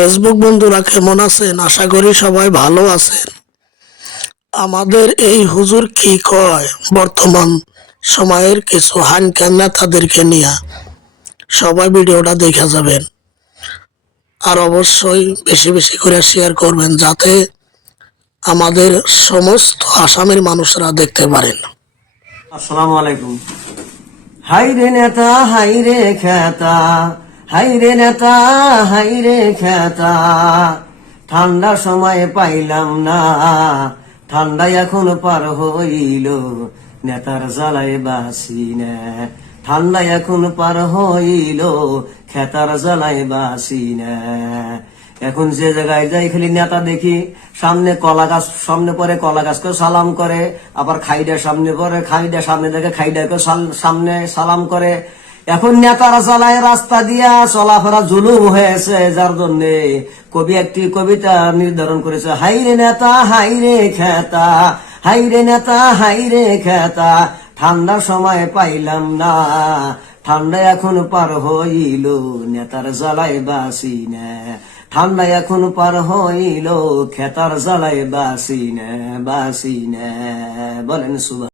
Facebook বন্ধুরা কেমন আছেন? আশা করি সবাই ভালো আছেন। আমাদের এই হুজুর কি কয় বর্তমান সময়ের কিছু হানকার নেতাদেরকে নিয়ে সবাই ভিডিওটা দেখা যাবেন। আর অবশ্যই বেশি বেশি করে শেয়ার করবেন যাতে আমাদের সমস্ত আসামের মানুষরা দেখতে পারেন। আসসালামু আলাইকুম। হাই রে নেতা, হাই রে খেতা, হাই রে নেতা, হাই রে খেতা, ঠান্ডা সময় পাইলাম না, ঠান্ডা এখন পার হইল, নেতার জ্বালায় বাসি না, ঠান্ডা এখন পার হইল, খেতার জ্বালায় বাসি না। এখন যে জায়গায় যাই খালি নেতা দেখি, সামনে কলা গাছ, সামনে পরে কলা গাছকে সালাম করে, আবার খাইডা সামনে পরে, খাইডা সামনে দেখে খাইডাকে সামনে সালাম করে। এখন নেতারা চালায় রাস্তা দিয়া চলাফেরা জুলুম হয়েছে, যার জন্য কবি একটি কবিতা নির্ধারণ করেছে, হাই রে নেতা, হাই রে খেতা, হাই রে নেতা, হাই রে খেতা, ঠান্ডা সময় পাইলাম না, ঠান্ডা এখন পার হইল, নেতার জ্বালায় বাসি না, ঠান্ডা এখন পার হইল, খেতার জ্বালায় বাসি না, বাসি না। বলেন সুবহান।